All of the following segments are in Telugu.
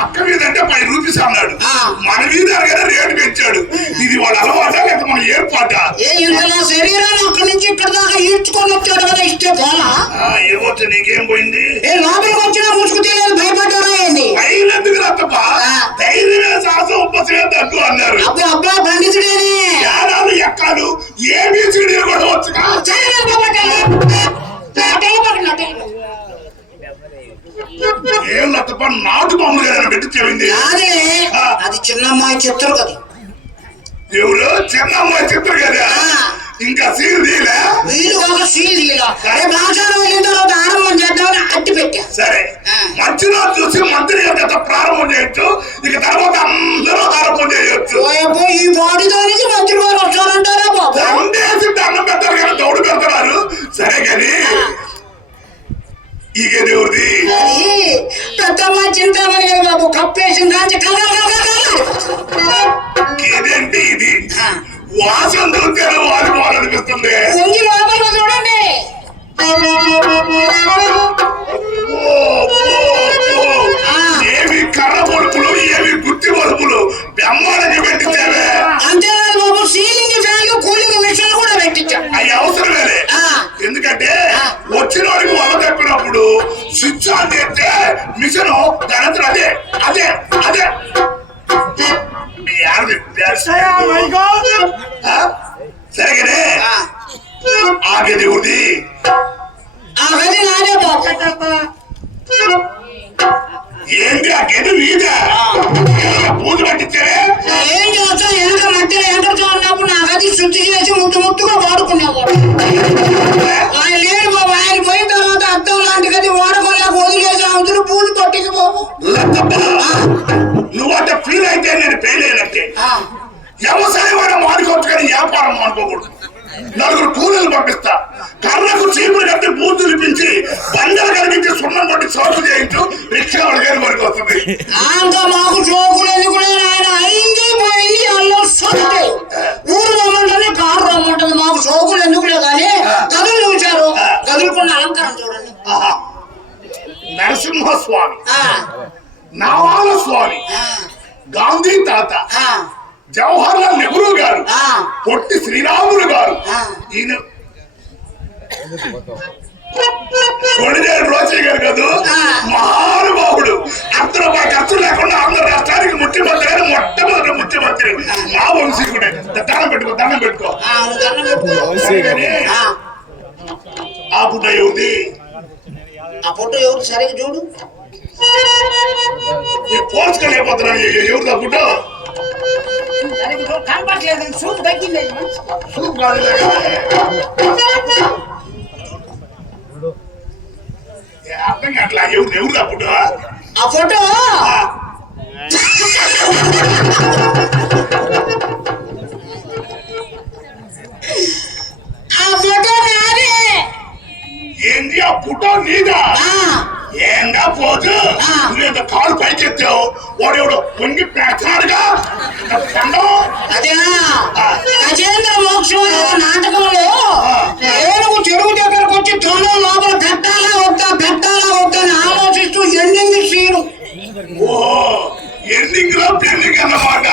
పక్క మీద అంటే 5 రూపీస్ అన్నాడు. మన మీద కదా రేటు పెంచాడు. ఇది వాడు అలవాట లేదా మన ఏర్పాట? శరీరాన్ని అక్కడి నుంచి ఇక్కడ దాకా ఈడ్చుకొని వచ్చాడు కదా, ఇస్తే పోలా ఏమొచ్చు నీకేం పోయింది? లోపలికి వచ్చినా ముసుగు తీయలేదు, భయపడ్డారా ఏంది? ఎందుకు రత్తప్ప ధైర్యమే సాహసం ఉపసే తగ్గు అన్నారు. అబ్బా పండితుడేనే యాదాలు ఎక్కాలు ఏబిసిడి కూడా వచ్చుగా. ఏం లత్తప్ప నాటు బొమ్మలు కదా పెట్టి చెప్పింది. అది చిన్నమ్మాయి చిత్రం కదా. ఎవరు చిన్నమ్మాయి చిత్రం కదా? ఇంకా సీల్ తీయలే? వీళ్ళు ఒక సీల్ తీయలా. మాసారం వెళ్ళిన తర్వాత ఆరంభం చేద్దామని అట్టి పెట్టా. సరే మంచిగా చూసి మంత్రి యొక్క ప్రారంభం చేయొచ్చు. ఇక తర్వాత అందరూ ఆరంభం చేయొచ్చు. ఈ బాడీతో నుంచి మంత్రి గారు వచ్చారంటారా బాబు? అందేసి దండం పెడతారు కానీ దౌడు పెడతారు. సరే కానీ ఇక దేవుడిది పెద్దమ్మ చింతామణి గారు బాబు కప్పేసిన ఇదేంటి ఇది? వాసన చూస్తే వాడిపోవాలనిపిస్తుంది. చూడండి ఏవి కర్ర పొడుపులు, ఏవి గుత్తి పొడుపులు బెమ్మాలకి పెట్టించావే. అంతేకాదు బాబు, సీలింగ్ ఫ్యాన్లు కూలింగ్ మిషన్ కూడా పెట్టించా. అవి అవసరమేలే. ఎందుకంటే వచ్చిన వాడికి వల్ల తప్పినప్పుడు స్విచ్ ఆన్ చేస్తే మిషన్ దాని అదే అదే అదే సరేగానే ఆ గది ఉంది. ఆ గది నాదే బాబు. ఏంటి ఆ గది నీదా? పూజ పట్టించారే? ఏం చేస్తాం, వెనక మధ్యలో ఎంటర్ ఉన్నప్పుడు నా గది శుద్ధి చేసి ముట్టుగా వాడుకునేవాడు. ఆయన లేడు బాబు. ఆయన పోయిన తర్వాత అద్దం లాంటి గది వాడుకోలేక వదిలేసి అందరూ పూజ తొట్టికి బాబు. నువ్వంటే ఫీల్ అయితే నేను ఫెయిల్ అయినట్టే. వ్యవసాయం వాడుకోవచ్చు కానీ వ్యాపారం అనుకోకూడదు. 4 కూలీలు పంపిస్తా. కర్రకు చీపులు కట్టి బూజు తులిపించి బండలు కలిగించి సున్నం కొట్టి సోపు చేయించు. రిక్షా వాడికి వరకు వస్తుంది. మాకు చోకులు ఎందుకు ఆయన అయింది పోయింది అల్లం సొంతే. ఊరు రమ్మంటే కారు రమ్మంటుంది. మాకు చోకులు ఎందుకులే కానీ గదులు చూశారు. గదులుకున్న అలంకారం చూడండి. నరసింహస్వామి, నావాల స్వామి, గాంధీ తాత, జవహర్లాల్ నెహ్రూ గారు, పొట్టి శ్రీరాములు గారు, ఈయన కొడిదేరు రోచయ్య గారు కాదు మహానుభావుడు. ₹1 ఖర్చు లేకుండా ఆంధ్ర రాష్ట్రానికి ముఖ్యమంత్రి అని మొట్టమొదటి ముఖ్యమంత్రి మా వంశీకుడే. దండం పెట్టుకో దండం పెట్టుకో. ఆ పుట్ట ఎవరిది? ఆ ఫోటో ఎవరు సరిగ్గా చూడు. పోల్చుకోలేకపోతున్నాను. ఎవరిది ఆ ఫోటో? కనపట్లేదు, చూపు తగ్గింది. అర్థం కావట్లా. ఎవరిది ఆ ఫోటో? ఆ ఫోటో నాదే. ఏంది ఆ ఫోటో నీదా? ఏంగా పోదు. నువ్వు కాలు పైకి ఎత్తావు. వాడు ఎవడు పొంగి పెడతాడుగా అదే గజేంద్ర మోక్షం నాటకంలో ఏనుగు చెరువు దగ్గరకు వచ్చి తొండం లోపల పెట్టాలా వద్దా అని ఆలోచిస్తూ ఎండింగ్ సీను. ఓహో, ఎండింగ్ లో పెళ్లింగ్ అన్నమాట.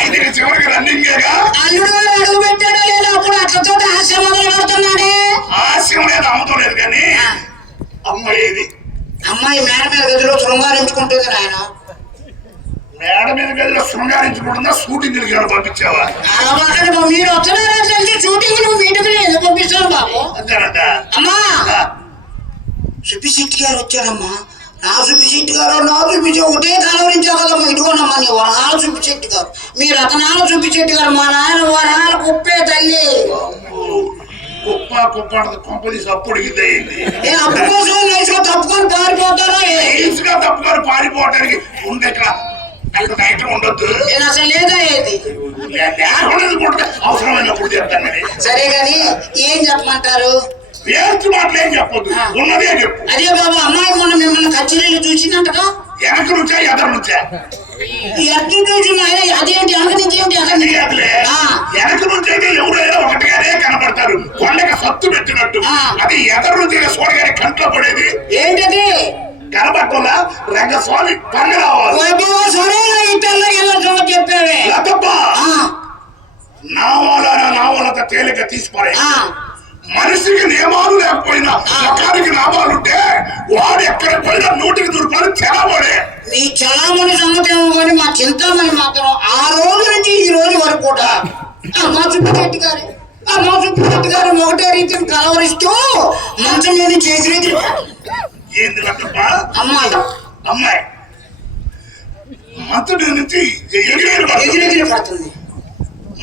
అయితే చివరికి రన్నింగేగా. అల్లుడు అడుగు పెట్టాడో లేదో అప్పుడు అట్లతో హాస్యం మొదలు పెడుతున్నాడే. హాస్యం లేదు, అమ్ముతలేదు కానీ అమ్మాయి అమ్మాయి మేడ మీద గదిలో శృంగారించుకుంటుంది. నాయన మేడ మీద గదిలో శృంగారించుకుంటుందా? షూటింగ్ పంపించావా? మీరు వస్తున్నారని తెలిసి షూటింగ్ నువ్వు వీటికి ఎందుకు పంపిస్తాను బాబు? అంతేనంట. అమ్మా సుబ్బిశెట్టి గారు వచ్చారమ్మా. నా సుబ్బిశెట్టి గారు నా సుబ్బిశెట్టి ఒకటే కలవరించా కదమ్మా. ఇటుకోనమ్మా నీ వరహాల సుబ్బిశెట్టి గారు, మీ రతనాల సుబ్బిశెట్టి గారు, మా నాయన వరహాల కుప్పే తల్లి. కుప్ప కొంపదీసి అప్పుడు అప్పు కోసం నైస్గా తప్పుకొని పారిపోతారా? నైస్గా తప్పుకొని పారిపోవటానికి ఉంది. ఇక్కడ ఐటమ్ ఉండొద్దు. నేను అసలు లేదా ఏది అవసరమైనప్పుడు చెప్తాను. సరే గాని ఏం చెప్పమంటారు? వేస్ట్ మాటలు ఏం చెప్పొద్దు, ఉన్నదే చెప్పు. అదే బాబు, అమ్మాయి మొన్న మిమ్మల్ని కచేరీలు చూసిందంటగా. వెనక నుంచా ఎదరు నుంచా? ఎక్కడ చూసిన అదేంటి వెనక నుంచి ఏంటి? వెనక నుంచి అయితే ఎవరైనా ఒకటిగానే కనపడతారు, కొండకి సత్తు పెట్టినట్టు. అది ఎదరు నుంచి చూడగానే కంట్లో పడేది ఏంటది? కనపట్ల రంగస్వామి పంగ రావాలి. సరేనా ఇతరులు ఎలా చెప్పావే లతప్ప నా వాళ్ళ తేలిక తీసిపారే. మనిషికి నియమాలు లేకపోయినా ఒక్కరికి నామాలుంటే వాడు ఎక్కడ పోయినా 100కి 100 రూపాయలు చెలబడే. నీ చలామణి సంగతి ఏమో కానీ మా చింతామణి మాత్రం ఆ రోజు నుంచి ఈ రోజు వరకు కూడా మా సుబ్బిరెడ్డి గారు ఒకటే రీతిని కలవరిస్తూ మంచం మీద చేసి ఏంది లతప్ప? అమ్మాయి మంచం మీద నుంచి ఎగిరి పడుతుంది.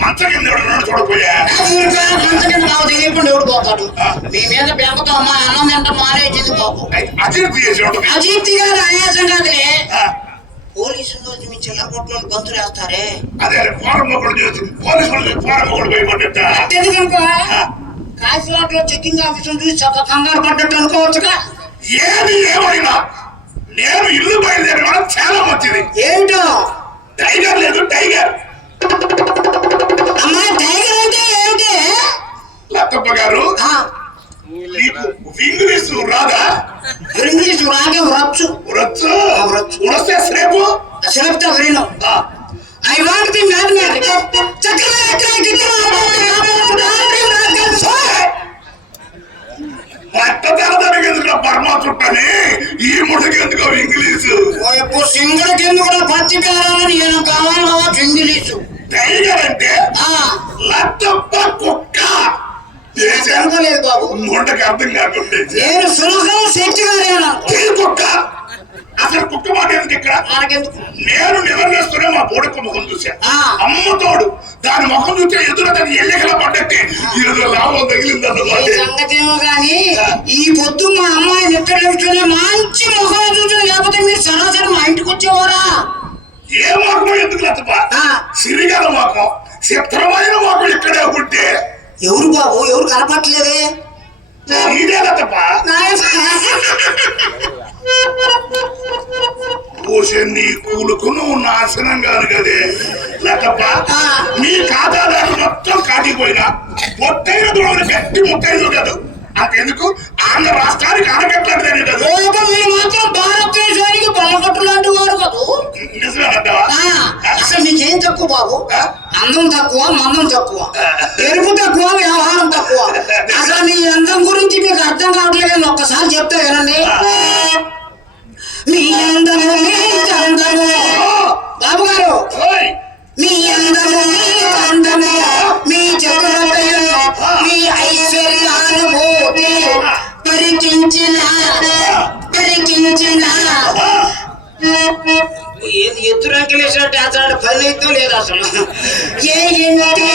మంచం కింద చూడపోయా మంచం కింద మాకు తెలియకుండా ఎవడు పోతాడు. మీ మీద బెంకతో అమ్మాయి అన్నం తింట మానేసింది బాబు. అజీర్తి చేసి ఉంటుంది. అజీర్తి గారు ఆయాసం కాదులే, పోలీసులు మీ చిల్లర కొట్లు గంతులు వేస్తారే అదే ఫారం ఒకటి చేసి పోలీసులు ఫారం ఒకటి పోయిపడ్డట. ఎందుకనుకో కాశీవాట్ లో చెక్కింగ్ ఆఫీసులు చూసి చక్క కంగారు పడ్డట్టు అనుకోవచ్చుగా. ఏది ఏమైనా నేను ఇల్లు బయలుదేరడం చాలా మంచిది. ఏమిటో టైగర్ లేదు టైగర్. అమ్మా టైగర్ అంటే ఏమిటి? లతప్ప గారు నీకు ఇంగ్లీష్ రాదా? ఇంగ్లీష్ రాగే వచ్చు ఉడస్తే శ్రేపు శ్రేపుతా విను. I want the mathematics. పరమాత్మని ఈ ముడికెందుకో ఇంగ్లీషు సింగల్ కింద కూడా పచ్చి పేరాలని నేను కావాలి ఇంగ్లీషు. టైగర్ అంటే లతప్ప కుక్క. అనుకోలేదు బాబు, ముండకి అర్థం కాకుండా నేను సులభం శక్తి కుక్క. అసలు కుక్క మాట ఎందుకు ఇక్కడ? నేను నిలవేస్తూనే మా బోడక్క ముఖం చూసా. అమ్మతోడు దాని ముఖం చూస్తే ఎదురు దాన్ని ఎల్లికల పడ్డట్టే ఏదో లాభం తగిలిందన్నమాట. సంగతేమో గాని ఈ పొద్దు మా అమ్మాయి నిద్ర లేస్తూనే మంచి ముఖం చూసా, లేకపోతే మీరు సరాసరి మా ఇంటికి వచ్చేవారా? ఏ మొఖం ఎందుకు లతప్ప? సిరిగల మొఖం, చిత్రమైన మొఖం ఇక్కడే ఉంటే. ఎవరు బాబు? ఎవరు కనపట్లేదే? ఇదే లతప్ప. నీ కూలుకు నువ్వు నాశనం కాదు కదే లతప్ప. మీ ఖాతాదారు మొత్తం కాటిపోయినా పొట్టైన దూరం గట్టి ముట్టైదు కదా. అంతెందుకు ఆంధ్ర రాష్ట్రానికి ఆనకట్లాంటిదే కదా. మాత్రం భారతదేశానికి బలపట్టు లాంటి వారు కదా. నిజమేనంటావా? అసలు మీకేం తక్కువ బాబు? అందం తక్కువ, మందం తక్కువ, ఎరుపు తక్కువ, వ్యవహారం తక్కువ. అసలు మీ అందం గురించి మీకు అర్థం కావట్లేదు. ఒక్కసారి చెప్తే వినండి. మీ అందము మీ అందము బాబు గారు, మీ అందము మీ అందము మీ చతురతను మీ ఐశ్వర్యానుభూతి పరికించిన ఏది ఎత్తు రంకెలేసినట్టు అతడు పని అయితే లేదు అసలు. ఏ ఏంటది?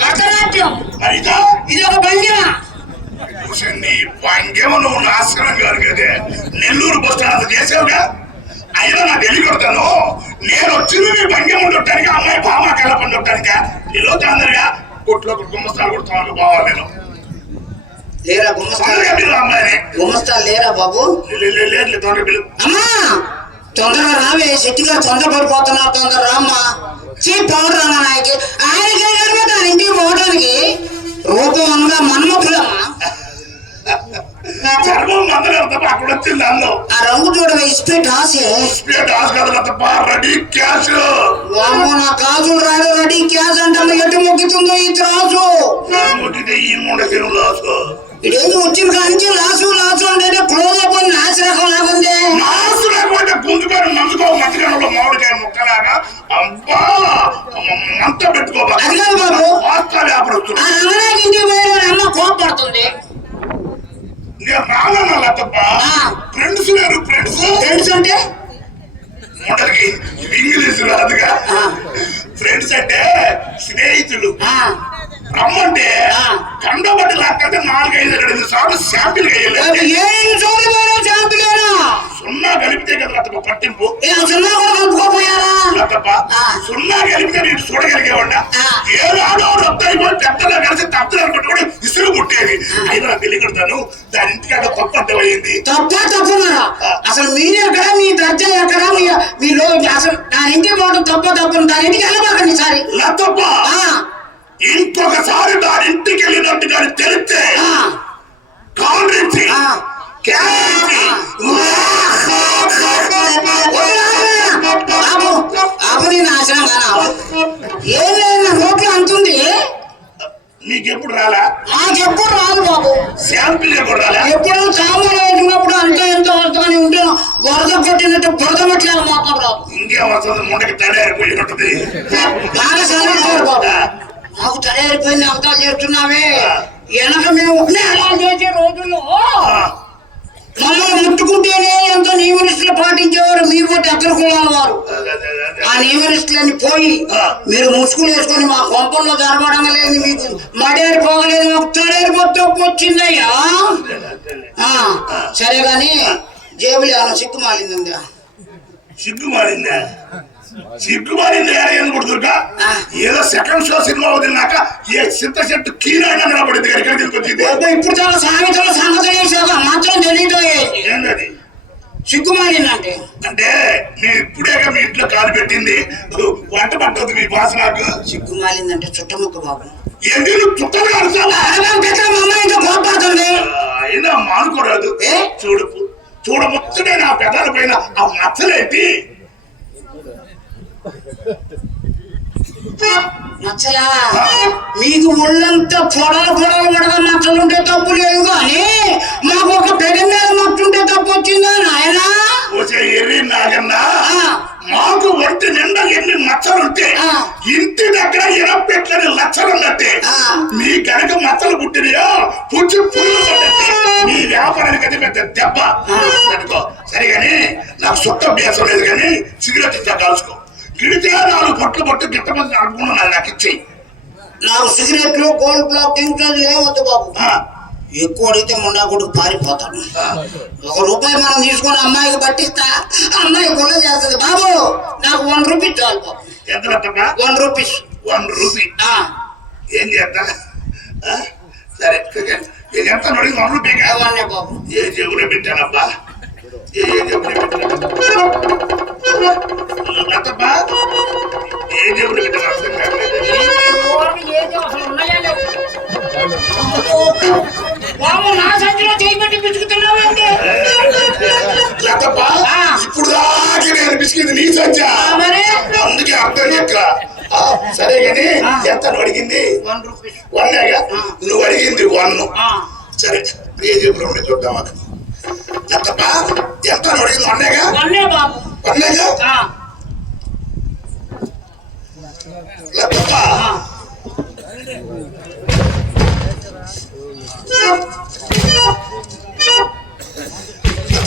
భరతనాట్యం. ఇది ఒక భంగిమ. నీ భంగిమ నువ్వు నాశనం కాదు కదే. నెల్లూరు బస్ స్టాండ్ చేసావుగా. అయినా నాకు తెలియకొడతాను. నేను వచ్చింది నీ భంగిమ ఉండటానికి, అమ్మాయి బామ కలపని ఉండటానిక. ఇలా తొందరగా కొట్లో గుమ్మస్తాలు కొడుతాను బావా. నేను లేరా గుమ్మస్తాలు? అమ్మాయిని గుమ్మస్తాలు లేరా బాబు? లేదు అమ్మా తొందరగా రావే. శెట్టి గారు తొందరపడిపోతున్నారు. తొందర రామ్మా. పౌడర్ అన్న నాయకి ఆయనకి తన ఇంటికి పోవడానికి రూపం ఉందా? మన్మధులమ్మా. చర్మం మందలేదు తప్ప అక్కడ వచ్చింది అందం. ఆ రంగు చూడవే. స్పీడ్ ఆశ కాదు తప్ప రెడీ క్యాష్. నా కాజులు రాడు. రెడీ క్యాష్ అంటే ఎటు మొక్కుతుందో ఈ త్రాసు. ఈ మూడకేం లాసు. ఇదేంటి వచ్చిన కానీ లాసు అంటే క్లోజ్ అయిపోయి నాసి రకం లాగుంది. నాసు లేకపోతే గుంజుకొని మంచుకో మధ్యకాలంలో మామిడికాయ ముక్కలాగా అబ్బా మంత పెట్టుకోవాలి. అది కాదు బాబు, వ్యాపారస్తులు ఇంటికి పోయి అమ్మ కోపడుతుంది. నేను రానన్నా లతప్ప. ఫ్రెండ్స్ లేరు. ఫ్రెండ్స్ అంటే మొదటికి ఇంగ్లీష్ రాదుగా. ఫ్రెండ్స్ అంటే స్నేహితులు. రమ్మంటే కండబట్టి లాక్కంటే 4-5 సార్లు శాంపిల్ వేయలేదు. సున్నా కలిపితే కదా లతప్ప పట్టింపు. సున్నా కూడా కలుపుకోపోయారా? తప్ప ఆ. సున్నా కలిపితే నేను చూడగలిగేవాడినా ఆ. ఏనాడో రొత్తైపోయి పెద్దలా కలిసి తప్పులు పట్టుకొని ఇసురు పుట్టేది అయినా నాకు తెలియకడతాను దాని ఇంటికాడ తప్పు అర్థమైంది తప్పు మరా అసలు మీరు ఎక్కడ మీ దర్జా ఎక్కడ మీ అసలు దాని ఇంటికి పోవడం తప్పు దాని ఇంటికి వెళ్ళబాకండి సారి నా తప్ప ఇంకొకసారి దాని ఇంటికి వెళ్ళినట్టు కానీ తెలిస్తే కాంగ్రెస్ బాబు నేను ఆశ్రమం కానా ఏం లేదు నా నోట్లో అంతుంది నీకెప్పుడు రాలా నాకెప్పుడు రాదు బాబు శాంపిల్ ఎప్పుడు రాలా ఎప్పుడు చామలు వేసినప్పుడు అంత ఎంత వస్తాని ఉంటే వరద కొట్టినట్టు బురద మట్లేక మాత్రం రాదు ఇంకేం వస్తుంది ముండకి తడైపోయినట్టుంది బాగా చదివించారు బాబు నాకు తయారైపోయింది అంతా చేస్తున్నావే వెనక మేము అలా చేసే రోజుల్లో మమ్మల్ని ముట్టుకుంటేనే ఎంత నియమనిష్టలు పాటించేవారు మీ పోటీ అద్దరు కులాల వారు ఆ నియమనిష్టలన్నీ పోయి మీరు ముసుగులు వేసుకొని మా కొంపల్లో జరపడంగా లేదు మీకు మడేరు పోగలేదు మాకు తడేరు మొత్తం వచ్చిందయ్యా సరే గాని జేబులు ఏమన్నా సిక్కు మాలిందా సిగ్గుమారింది ఏడుగా ఏదో సెకండ్ షో సినిమా వదిలినాక ఏ సిద్ధ చెట్టు కీరాగా నిలబడింది ఎక్కడ తీసుకొచ్చింది ఇప్పుడు చాలా సామెతలు సంగతులు వేసాక మాత్రం తెలియదు ఏంటది సిగ్గుమారిందంటే అంటే నేను ఇప్పుడేగా మీ ఇంట్లో కాలు పెట్టింది వంట పట్టదు మీ భాష నాకు సిగ్గుమారిందంటే చుట్టముక్క బాబు ఏంటి చుట్టలు కోపడుతుంది అయినా మానుకోరాదు చూడముచ్చటే నా పెదాల పైన ఆ మచ్చలేంటి నచ్చలా మీకు ఒళ్ళంతా పొడలు నచ్చలుంటే తప్పు లేదు కానీ మాకు ఒక పెద్ద మీద మట్టుంటే తప్పు వచ్చిందా నాయనా ఎర్రి నాగన్నా మాకు ఒంటి నిండా ఎన్ని మచ్చలుంటే ఇంటి దగ్గర ఇనపెట్లని లచ్చలున్నట్టే మీ కనుక మచ్చలు పుట్టినాయో పుచ్చి పుల్లు మీ వ్యాపారానికి అది పెద్ద దెబ్బ అనుకో సరిగాని నాకు సుట్ట అభ్యాసం లేదు కానీ సిగరెట్ ఇచ్చా కాల్చుకో గిడితే 4 పొట్లు పొట్టు గిట్టమని అనుకున్నా నాకు ఇచ్చి నాకు సిగరెట్లు గోల్డ్ బ్లాక్ ఇంట్లో ఏమవుతుంది బాబు ఎక్కువ అడిగితే మొండా కొడుకు పారిపోతాడు ₹1 మనం తీసుకొని అమ్మాయికి పట్టిస్తా అమ్మాయి గొల్ల చేస్తుంది బాబు నాకు ₹1 చాలు బాబు ఎంత ₹1 ఏం చేస్తా సరే ఎంత నడిగి ₹1 బాబు ఏ జేబులో పెట్టానబ్బా ఏ జేబులో పెట్టాను ఏ జేబులో పెట్టాను నా సంచిలో చేయబట్టి పిచ్చుకుతున్నావు ఇప్పుడు దాకా నేను పిసికింది నీ సంచా అందుకే అర్థం చెక్క సరే గాని ఎంత అడిగింది ₹1 నువ్వు అడిగింది 1 సరే ఏ జేబులో ఉండే చూద్దాం అది ఎంతప్పా ఎంత అడిగింది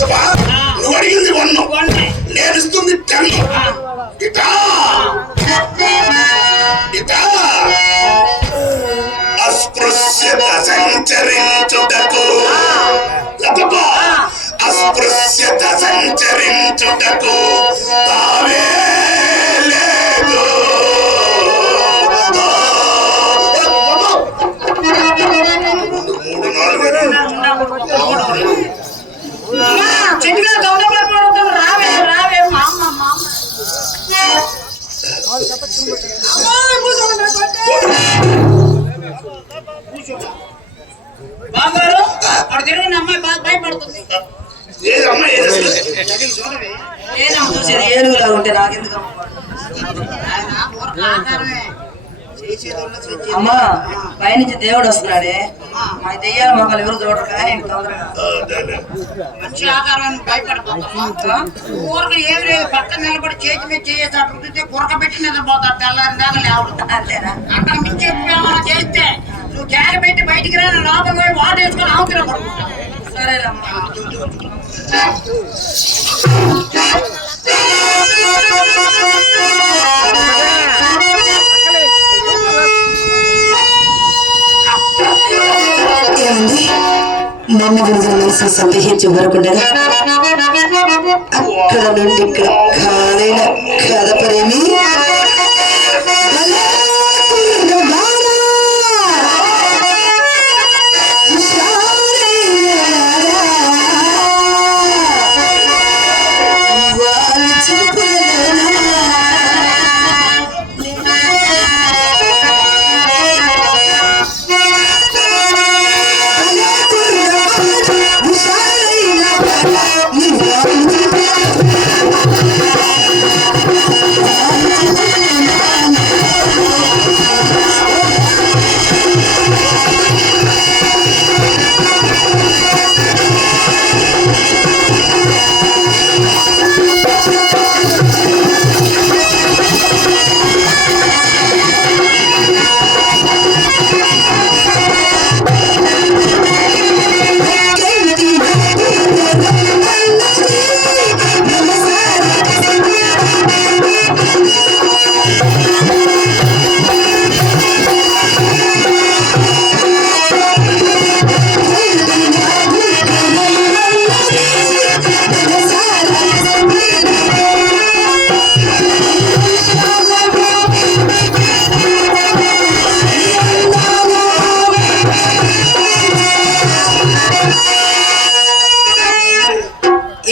$1 నువ్వు అడిగింది 1 నేను ఇస్తుంది 10 ఇటా అస్పృశ్యత సంచరించుటకు అస్పృశ్యత సంచరించుటకు తావే లేదు రావే మా అమ్మ బాగారు అక్కడ తిరిగిన అమ్మాయి బాగా భయపడుతుంది ఏనుగులా ఉంటే నాకెందుకు అమ్మా పైనుంచి దేవుడు వస్తున్నాడే మా దెయ్యాలు మొక్కలు ఎవరు చూడరు కానీ తొందరగా మంచి ఆకారం భయపడిపోతాం ఊరికి ఏమి లేదు పక్కన నిలబడి చేతి మీద చేసేటట్టు గురక పెట్టి నిద్రపోతాడు తెల్లారి దాకా లేవడు అంతేనా అంతకు మించి ఏమైనా చేస్తే నువ్వు క్యారీ పెట్టి బయటికి రా లోపల పోయి వాటర్ వేసుకొని ఆవుతున్నా పడుకుంటా సరేనమ్మా మొన్న గురుజు సందేహించి వరకుండగా అక్కడ నుండి ఇక్కడ కాలైన కదపరేమి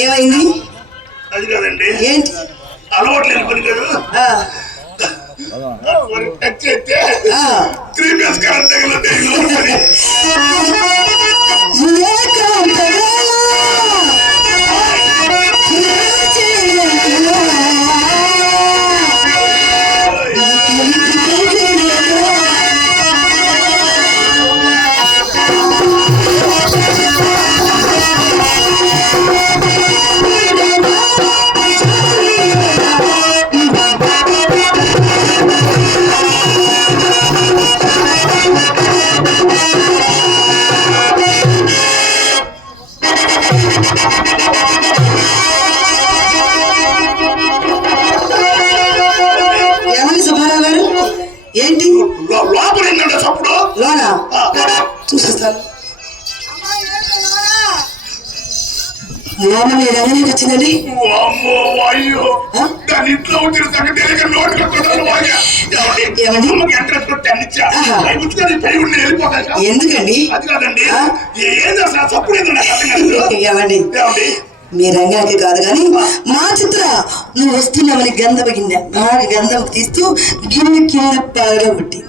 ఏమైంది? అది కాదండి, ఏంటి? అలవాటు లేని పని కాదు. టచ్ చేస్తే 3 పేస్ కరెంట్ తగిలితే ఏమని సుబ్బారావు గారు? ఏంటి లోపల ఏంటంటే చప్పుడు లోనా? చూసేస్తాను. లోన మీద ఎవరికి వచ్చిందండి? అమ్మో అయ్యో, దాని ఇంట్లో వచ్చిన సంగతి నోట్ ఏమండి? ఎంట్రెన్స్ కొట్టి అన్నిచ్చా ఉంచుకొని పై ఉండి వెళ్ళిపోతాయి. ఎందుకండి? అది కాదండి, ఏం చేస్తా చప్పుడు ఏంటంటే ఏమండి, మీ రంగానికి కాదు కానీ మా చిత్ర నువ్వు వస్తున్నామని గంధం గిన్నె బాగా గంధం తీస్తూ గిన్నె కింద బాగా పుట్టి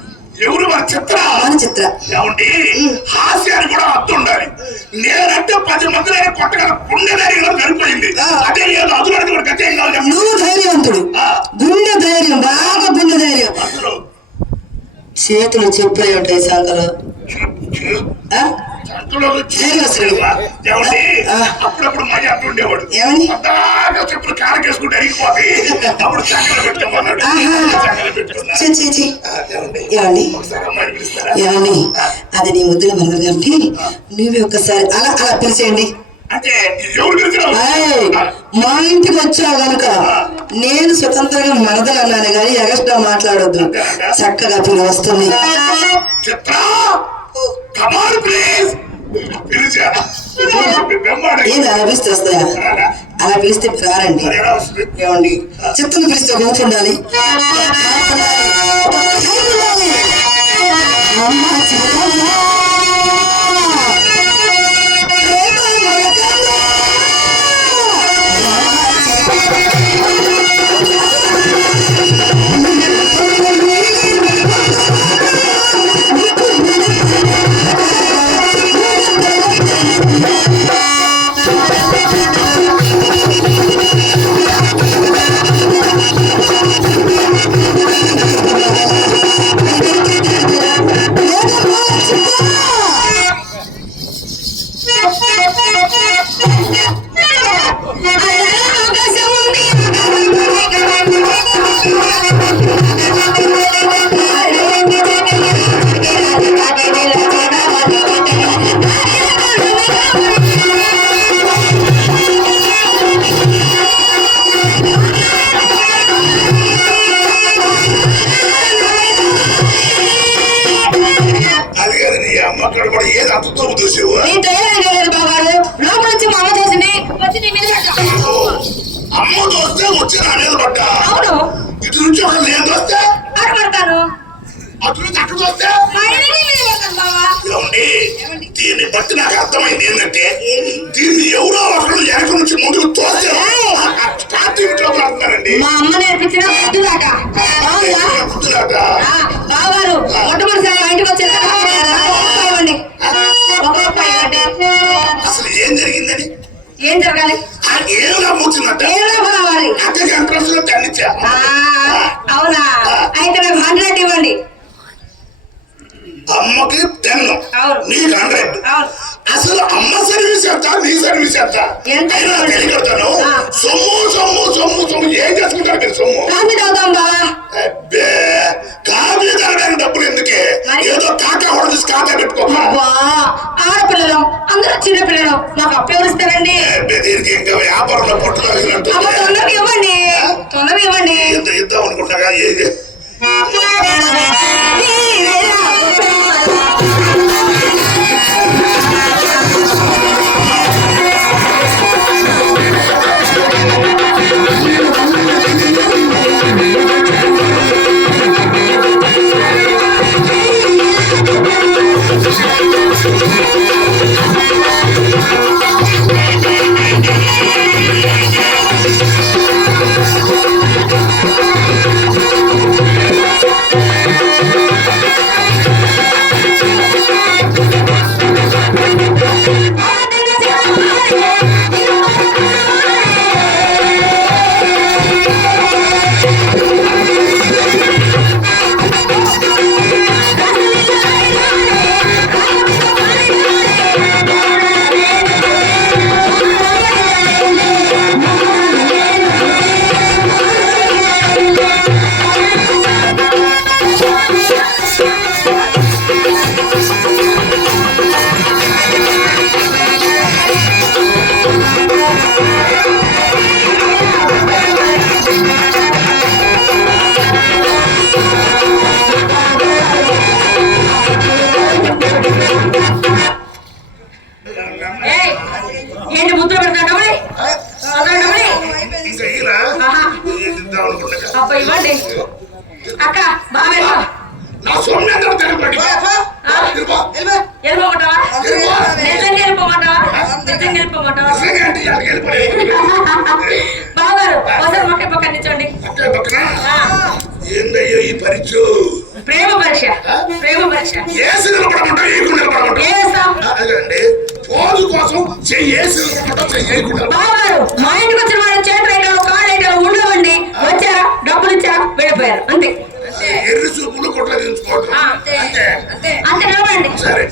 ఎవరు మన చిత్ర? మన చిత్ర. ఏమండి, హాస్యాన్ని కూడా అర్థం ఉండాలి. నేనంటే 10 మంది కొట్టగల గుండె ధైర్యంలో సరిపోయింది. అదే ఏదో అదులాడి కూడా గతి ఏం కావాలి. నువ్వు ధైర్యవంతుడు, గుండె ధైర్యం, బాగా గుండె ధైర్యం. చేతులు చెప్పులే ఉంటాయి సంకలు. అప్పుడప్పుడు మజా అంటూ ఉండేవాడు. ఏమని? అందాక చెప్పులు కారకేసుకుంటే అరిగిపోయి అప్పుడు చక్కలు పెట్టుకోమన్నాడు. ఏమండి ఏమండి, అది నీ ముద్దుల మనలు కాబట్టి నువ్వే ఒక్కసారి అలా అలా పిలిచేయండి. అంటే ఎవరు పిలిచినావు? మా ఇంటికి వచ్చావు కనుక నేను స్వతంత్రంగా మనదలు అన్నాను కానీ ఎగస్ట్రా మాట్లాడొద్దు. చక్కగా పిలువ వస్తుంది. చిత్ర కమాన్ ప్లీజ్ పిలిచా. ఏది అలా పిలిస్తే వస్తాయా? అలా పిలిస్తే రారండి. ఏమండి, చిత్రం పిలిస్తే కూర్చుండాలి. వచ్చి నా మీద పడ్డా అవును ఇటు నుంచి ఒక నేను వస్తే అక్కడ పడతాను అటు నుంచి అక్కడ వస్తే బావా ఏమండి దీన్ని బట్టి నాకు అర్థమైంది ఏంటంటే దీన్ని ఎవరో ఒకరు వెనక నుంచి ముందుకు తోస్తే అంటున్నారండి మా అమ్మ నేర్పించిన బుద్ధులాట గుర్తులాట బావగారు మొట్టమొదటిసారి మా ఇంటికి వచ్చారు ఇవ్వండి అసలు ఏం జరిగిందని ఏం జరగాలి ఏమైనా కూర్చున్నట్ట ఏం కావాలి అక్కడికి అంతరంలో తల్లిచ్చా అవునా అయితే నాకు 100 ఇవ్వండి అమ్మకి 10 అవును నీకు 100 అవును అసలు అమ్మ సర్వీస్ ఎంత నీ సర్వీస్ ఎంత ఎంత తెలియగలుగుతాను సొమ్ము సొమ్ము సొమ్ము సొమ్ము ఏం చేసుకుంటారు మీరు సొమ్ము కాఫీ తాగుతాం బావా అబ్బే కాఫీ తాగడానికి డబ్బులు ఎందుకే ఏదో కాకా కూడా తీసి కాకా పెట్టుకోమా ఆడపిల్లలు అందరూ చిన్న పిల్లలు నాకు అప్పు ఎవరు ఇస్తారండి దీనికి ఇంకా వ్యాపారంలో పొట్టు కలిగినట్టు తొందరగా ఇవ్వండి తొందరగా ఇవ్వండి ఇద్దాం అనుకుంటాగా ఏది ఏంటి ముద్ర పెడతాడు ఇంకా ఇలా ఇద్దాం అనుకుంటా అబ్బా ఇవ్వండి అక్క బాగా నా సొమ్ము ఎంత తిరగబడి వెళ్ళిపోమంటావా నిజంగా వెళ్ళిపోమంటావా నిజంగా వెళ్ళిపోమంటావా బాగారు ఒకసారి మొక్క పక్కనిచ్చండి ఏందయ్యో ఈ పరీక్ష ప్రేమ పరీక్ష ప్రేమ పరీక్ష ఏసి నిలబడమంటావు ఏకుండా నిలబడమంటావు అదండి పోజు కోసం ఏసి నిలబడమంటావు చేయకుండా బాగారు మా ఇంటికి వచ్చిన వాళ్ళు చేతులు వేయడాలు కాళ్ళు వేయడాలు ఉండవండి వచ్చారా డబ్బులు ఇచ్చారా వెళ్ళిపోయారు అంతే ఎర్రి చూపులు కొట్ల దించుకోవడం అంతే అంతే నిలబడండి సరే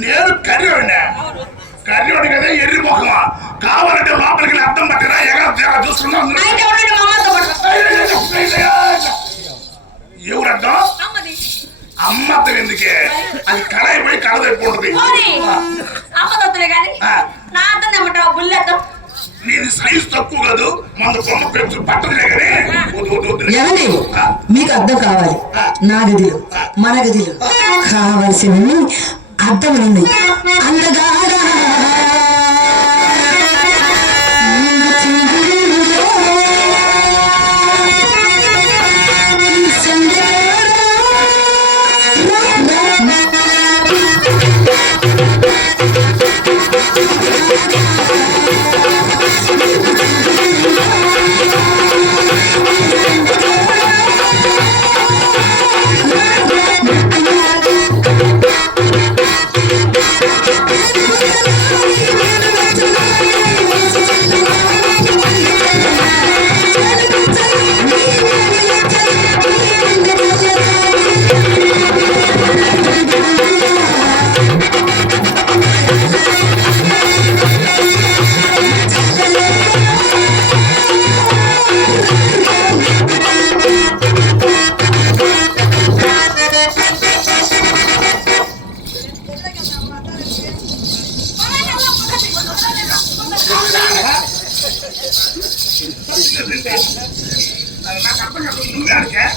నేను కర్రోడి కదా ఎర్రి ముఖమా కావాలంటే లోపలికి అర్థం పట్టినా ఎగర చూస్తున్నా ఎవరర్థం అమ్మతం ఎందుకే అది కళాయి పోయి కళ తెప్పుకుంటుంది నీది సైజ్ తక్కువ కాదు మన బొమ్మ పెంచు పట్టదులే కానీ ఏమండి మీకు అర్థం కావాలి నా గదిలో మన గదిలో కావలసినవి అర్థమని అందగాడా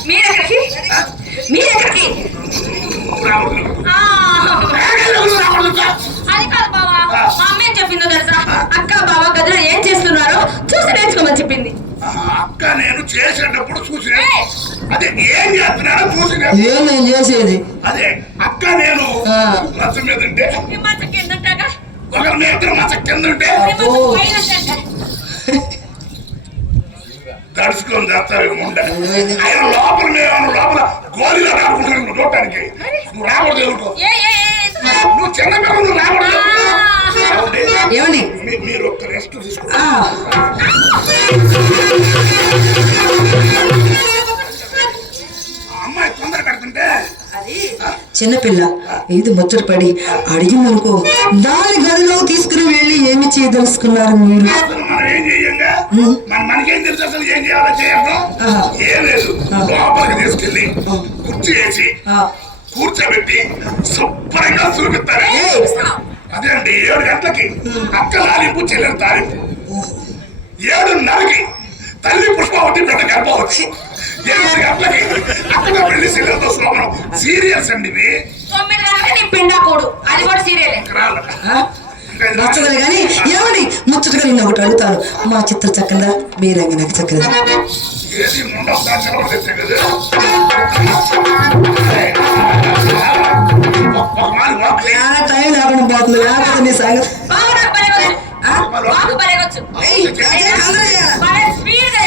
మీరెక్కడికి మీరెక్కడికి అది కాదు బావా మా అమ్మ ఏం చెప్పిందో తెలుసా అక్క బావ గదిలో ఏం చేస్తున్నారో చూసి నేర్చుకోమని చెప్పింది అక్క నేను చేసేటప్పుడు చూసి అదే ఏం చేస్తున్నారో చూసి ఏం నేను చేసేది అదే అక్క నేను మచ్చ మీద ఉంటే మీ మంచం కింద ఉంటాగా ఒకరి మీద ఇద్దరు మచ్చ కింద ఉంటే మీ మంచం పైన ఉంటాగా తడుచుకొని చేస్తారు ముండ ఆయన లోపల మేము లోపల గోళీలో రాకుంటున్నాను నువ్వు చూడటానికి నువ్వు రాకూడదు ఎదుర్కో నువ్వు చిన్న పిల్ల నువ్వు రాకూడదు ఏమండి మీరు ఒక్క రెస్ట్ తీసుకోండి అమ్మాయి తొందర కడుతుంటే చిన్నపిల్ల ఇది ముచ్చట పడి అడిగిందనుకో దాని గదిలో తీసుకుని వెళ్ళి ఏమి చేయదలుచుకున్నారు మీరు మనం ఏం చెయ్యంగా మనకేం తెలుసు అసలు ఏం చేయాలో చేయడం ఏం లేదు లోపలికి తీసుకెళ్ళి కుర్చీ వేసి కూర్చోబెట్టి శుభ్రంగా చూపిస్తారు అదే అండి 7 గంటలకి అక్క లాలింపు చెల్లెలు తాలింపు 7:30కి తల్లి పుష్పవతి బిడ్డ గర్భవతి 8 గంటలకి అక్కడ పెళ్లి చెల్లెలతో శోభనం సీరియల్స్ అండి ఇవి 9 గంటలకి నీ పిండాకోడు అది కూడా సీరియలే నచ్చదు కానీ ఏమండి ముచ్చటగా నేను ఒకటి అడుగుతాను మా చిత్ర చక్కదా మీరంగి నాకు చక్కదా ఏది ముండం దాచడం తెచ్చే కదా టైం లేకుండా పోతుంది లేకపోతే నీ సంగతి బాగా నాకు పరేవచ్చు బాగా పరేవచ్చు పరే స్పీడ్ గా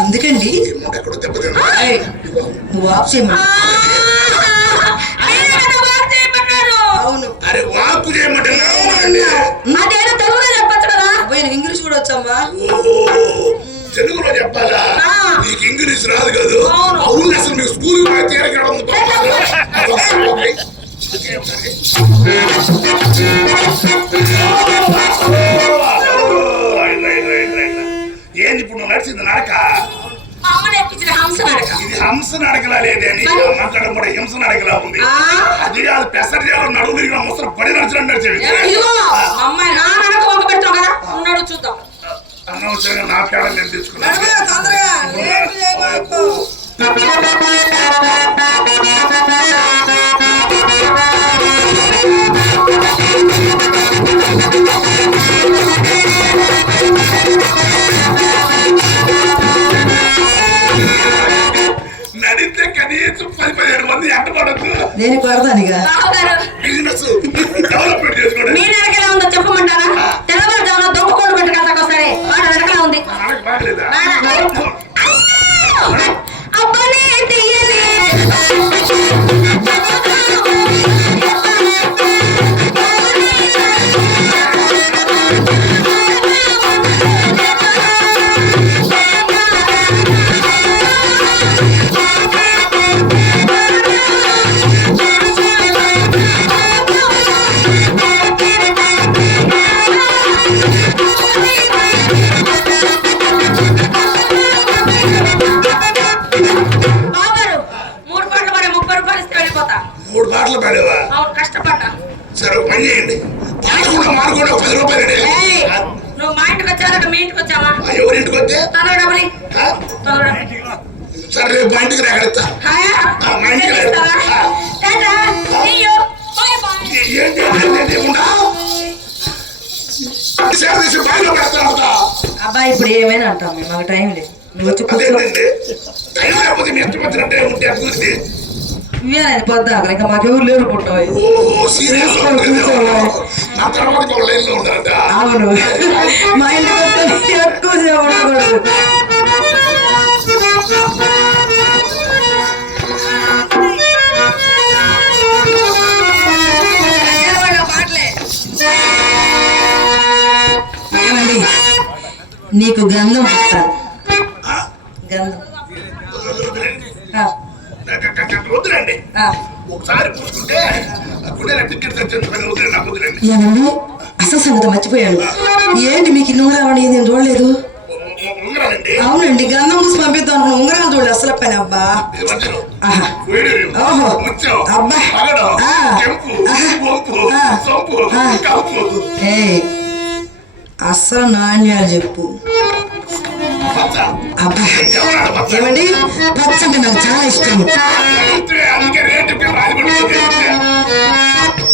ఎందుకండి నువ్వు ఆఫ్ చేయమా అవును అరే వాకు చేయమంటే అదేదో తెలుగులో చెప్పచ్చు కదా పోయిన ఇంగ్లీష్ కూడా వచ్చామ్మా తెలుగులో చెప్పాలా నీకు ఇంగ్లీష్ రాదు కాదు అవును అసలు మీకు స్కూల్ పోయి తీరగడం ఏంది ఇప్పుడు నువ్వు నడిచింది నడక అమ్మ నేర్పించిన హంస నడక ఇది హంస నడకలా లేదే మాట్లాడడం కూడా హింస నడకలా ఉంది అది కాదు పెసర్ చేయాలి నడువులు ముసలు పడి నడిచినట్టు నడిచేవి అమ్మాయి నా నడక వంక పెడతావు కదా ఉన్నాడు చూద్దాం అనవసరంగా నా పేడ నేను తెచ్చుకున్నాను నడితే కనీసం 10-15 మంది ఎంటపడద్దు నేను కొడతానుగా బిజినెస్ డెవలప్మెంట్ చేసుకోండి మీ నడకలా ఉందో చెప్పమంటారా తెల్లవారుజామున దొంగకోడు పెట్టుకుంటాకు ఒకసారి వాడు నడకలా ఉంది బాగలేదా అబ్బనే తీయలే ఒక పని చేయండి, తాగకుండా మారుకోండి, ఒక 10 రూపాయలు ఇవ్వండి. ఏయ్, నువ్వు మా ఇంటికి వచ్చావా మీ ఇంటికి వచ్చావా? ఎవరి ఇంటికి వస్తే తొందరగా డబ్బులు ఆ? సరే రేపు మా ఇంటికి ఎక్కడెత్తా మా ఇంటికి ఏంటి ఉండా బాగా పెడతాను. అబ్బాయి ఇప్పుడు ఏమైనా అంటాం మేము, మాకు టైం లేదు. నువ్వు వచ్చి కూర్చో. అదేంటండి టైం లేకపోతే మీ ఇష్టం వచ్చినట్టే ఉంటే అభివృద్ధి. ఇవేనా పొద్దా ఇంకా మాకెవరు లేరు పుట్టాయి. ఓహో సీరియస్ నా తర్వాత ఒక లైన్ లో ఉండాలంట. అవును, మా ఇంటికి వస్తే ఎక్కువ ఉండకూడదు. ఏమండి, నీకు గంధం ఇస్తాను. గంధం వద్దులండి, ఒకసారి పూసుకుంటే గుండె టికెట్ తెచ్చింది. వద్దులండి, నాకు వద్దులండి. ఏమండి, అసలు సంగతి మర్చిపోయాను. ఏంటి మీకు ఇన్ని ఉంగరాలు? నేను చూడలేదు. ఉంగరాలండి. అవునండి, గంధం పూసి పంపిద్దాం అనుకున్న ఉంగరాలు చూడలేదు. అసలు పని అబ్బా. ఇది మధ్యలో ఆహా. వేడిరి, ఓహో. ముత్యం, అబ్బా. పగడం, ఆ. కెంపు, ఆహా. వంపు, ఆ. సొంపు, ఆ. కప్పు. ఏయ్, అసలు నాణ్యాలు చెప్పు. పచ్చ. అబ్బా. ఎవరాడు పచ్చ? ఏమండి, పచ్చ అంటే నాకు చాలా ఇష్టం. అందుకే రేటు రాజపడుతుంది.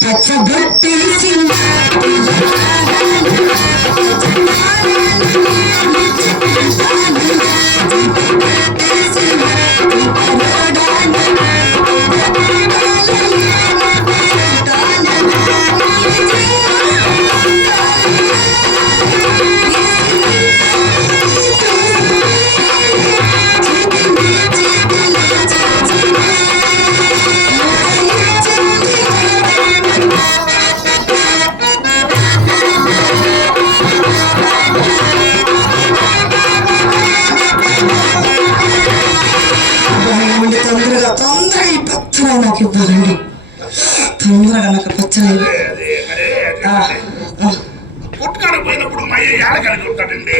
పచ్చ బొట్టేసి తొందరగా ఈ పచ్చడి నాకు ఇవ్వాలండి. తొందరగా నాకు పచ్చడి. పుట్టుకాడికి పోయినప్పుడు మయ్య ఏడకడికి ఉంటాడండి.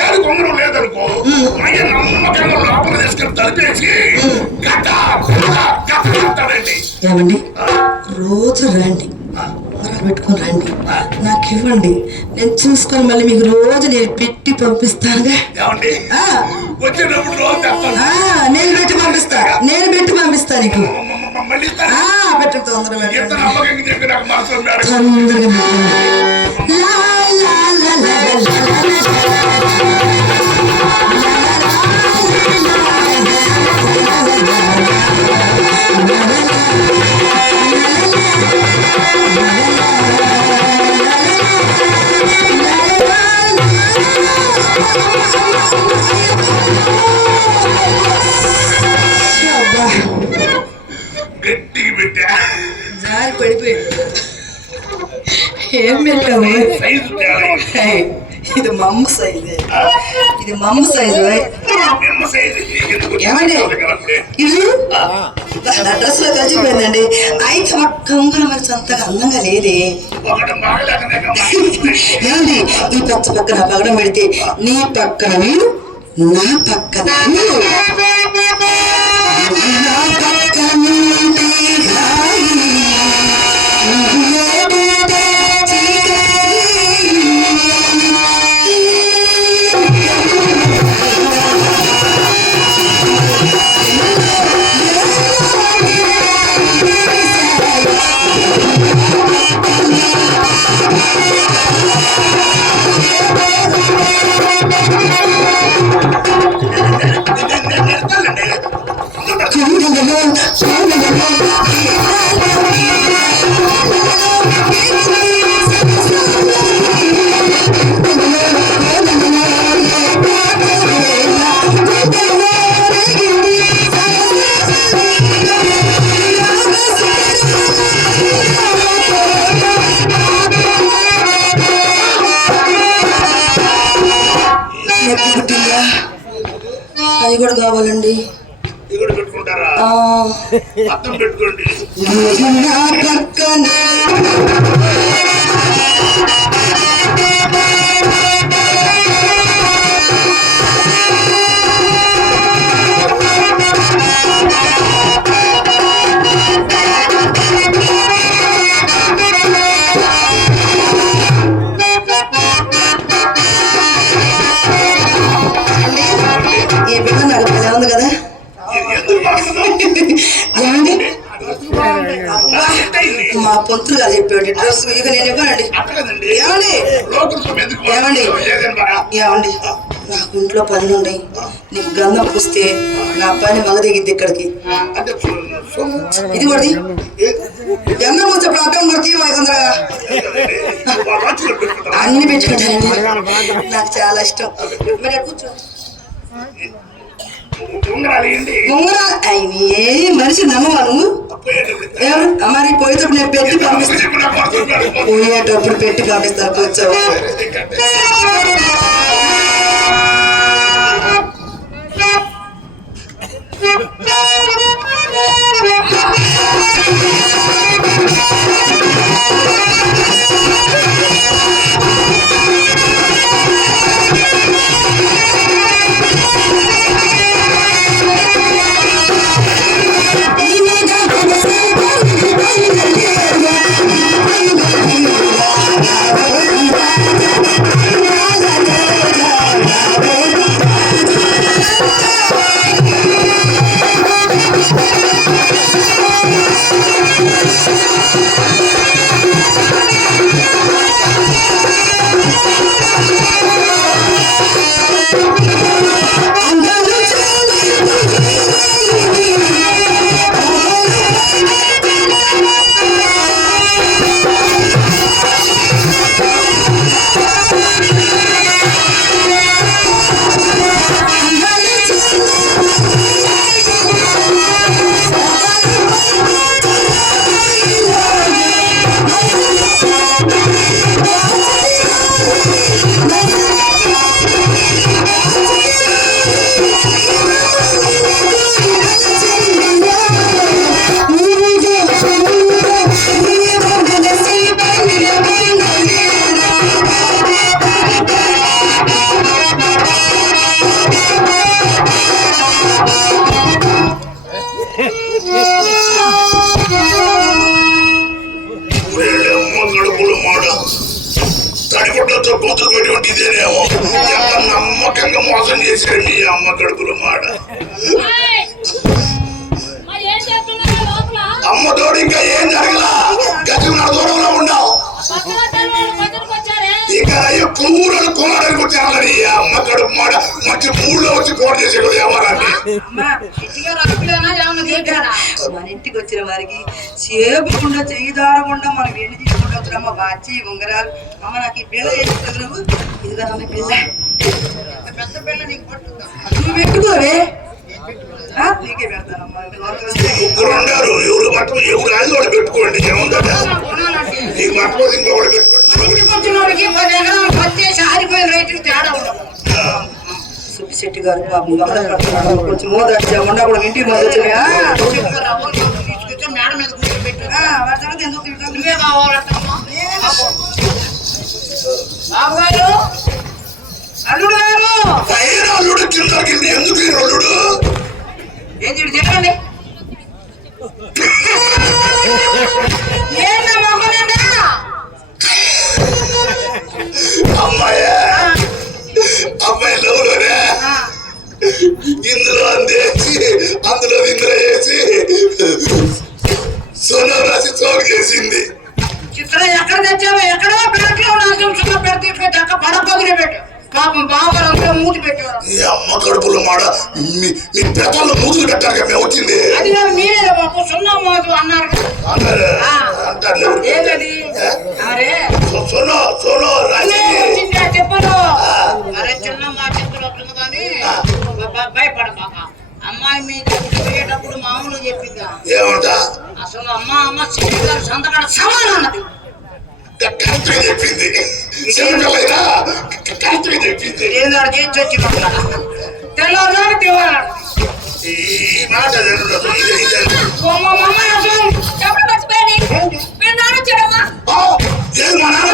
ఏడు కొంగరం లేదనుకో, మయ్య నమ్మకంగా లోపల తీసుకెళ్ళి తలిపేసి గట్ట అంటాడండి. ఏమండి, రోజు రండి, కూరలు పెట్టుకొని రండి, నాకు ఇవ్వండి. నేను చూసుకొని మళ్ళీ మీకు రోజు నేను పెట్టి పంపిస్తానుగా. ఏమండి ఆ, వచ్చేటప్పుడు రోజు తెస్తాను. నేను పెట్టి పంపిస్తా, నేను పెట్టి పంపిస్తా నీకు. మళ్ళీ ఇస్తాను. పెట్టు, తొందరగా ఎంత పెట్టండి. నమ్మకంగా చెప్పి నాకు మనసు మేడం. తొందరగా పెట్టండి. లా, లా, లా, లా, లా, గట్టిగా పెట్టా. జారి పడిపోయాడు. ఏం పెట్టావు? సైజు తేడా. ఇది మమ్మ సైజు, ఇది మమ్మ సైజు. నిమ్మ సైజు ఏమండి, ఇది నా డ్రెస్ లో కలిసిపోయిందండి. అయితే ఒక్క ఉంగరం మరి సొంతగా అందంగా లేదే. ఒకటి బాగలేకనే ఏమండి, ఈ పచ్చ పక్కన పగడం పెడితే నీ పక్కన నేను, నా పక్కన నువ్వు. నా పక్కన నుండి రాయి, ఏదేదే చీకటి. అది కూడా కావాలండి. ఇక్కడ పెట్టుకుంటారా? అర్థం పెట్టుకోండి. నా పక్కన పర్సు ఇక నేను ఇవ్వనండి. అక్కడండి ఏమండి లోకం ఎందుకు ఏమండి? లేదని బాగా ఏమండి నాకు ఇంట్లో పనులు ఉన్నాయి. నీకు గంధం పూస్తే నా పని మగదిగిద్ది ఇక్కడికి. అంటే సొమ్ము ఇది కూడా గంధం పూస్తే ప్రాబ్లం కూడా తీయ తొందరగా రాత్రులు పెట్టుకుంటారు. అన్ని పెట్టుకుంటానండి. నాకు చాలా ఇష్టం. మరి అక్కడ కూర్చో. ఉంగరాలు ఏంటి ఉంగరాలు అయ్యి మనిషి నమ్మవా నువ్వు? ఎవరు మరి పోయేటప్పుడు నేను పెట్టి పంపిస్తాను. పోయేటప్పుడు పెట్టి పంపిస్తాను. కూర్చో. తడిగుడ్లతో కూతురు పెట్టి ఇదేనేమో ఎంత నమ్మకంగా మోసం చేశాడు మీ అమ్మ కడుపులు మాట. అమ్మ తోడు ఇంకా ఏం జరగలా. గతం నా దూరంలో ఉన్నావు. ఇంకా కూరలు కుమారులు కొట్టాలని అమ్మ కడుపు మాట మంచి మూడులో వచ్చి కోట చేసేవాడు ఎవరండి. మన ఇంటికి వచ్చిన వారికి చేపకుండా చెయ్యి దారకుండా మనం ఎన్ని తీసుకుంటూ వస్తున్నామా బాచి ఉంగరాలు. అమ్మ నాకు ఈ పిల్ల చేస్తావు నువ్వు. ఇదిగా నమ్మ పిల్ల పెద్ద పిల్ల నీకు పట్టుకుందా నువ్వు పెట్టుకోవే. నీకే పెడతానమ్మా. ముగ్గురు ఉన్నారు. ఎవరు పట్టు ఎవరు రాజు వాడు పెట్టుకోండి. ఏముందా నీకు పట్టుకోదు ఇంకొకటి సుబ్బిశెట్టి గారు పాపం బాధపడుతున్నాడు. కొంచెం మోదొచ్చా ఉండా కూడా ఇంటికి మోదొచ్చా మేడం మీద కూర్చోబెట్టు. నువ్వే కావాలంటమ్మా. బాబు గారు అల్లుడు గారు అల్లుడు కిందకి ఎందుకు అల్లుడు ఏంటి చెప్పండి. అమ్మాయా అమ్మాయి లోనే ఇందులో అందేసి అందులో ఇందులో వేసి సోనా రాసి చోటు చేసింది. చిత్రం ఎక్కడ తెచ్చావో ఎక్కడో పెరట్లో నాశనం పెడితే అక్క పడపగిన పెట్టు. పాపం బాగా మూతి పెట్టారు. ఈ అమ్మ కడుపులో మాట మీ పెద్దలు మూతులు పెట్టారు. మేము వచ్చింది అది కాదు మీరే బాబు సున్నా మోదు అన్నారు అంటారు. ఏంటది అరే సోనో సోనో రాసి చెప్పను. అరే చిన్న మా చెప్పులు వస్తుంది కానీ భయపడబాక. అమ్మాయి మీకు పోయేటప్పుడు మామూలు చెప్పిందా ఏమంటా అసలు అమ్మ సిద్ధి సంతకాడ సమానం అన్నది. చెప్పింది చెప్పింది ఏదో చేసి వచ్చి తెల్లవారు తెల్లవారు ఈ మాట చెప్పడం మర్చిపోయాను. మీరు నాన్న వచ్చాడమ్మా. ఏది మా నాన్న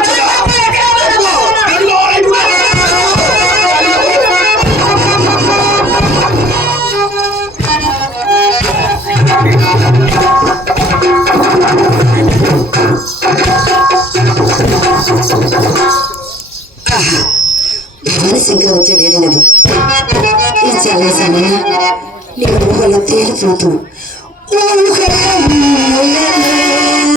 భవానసింగా వచ్చే వెళ్ళినది. ఈ చాలా సమయం నీ ఊహలో తేలిపోతూ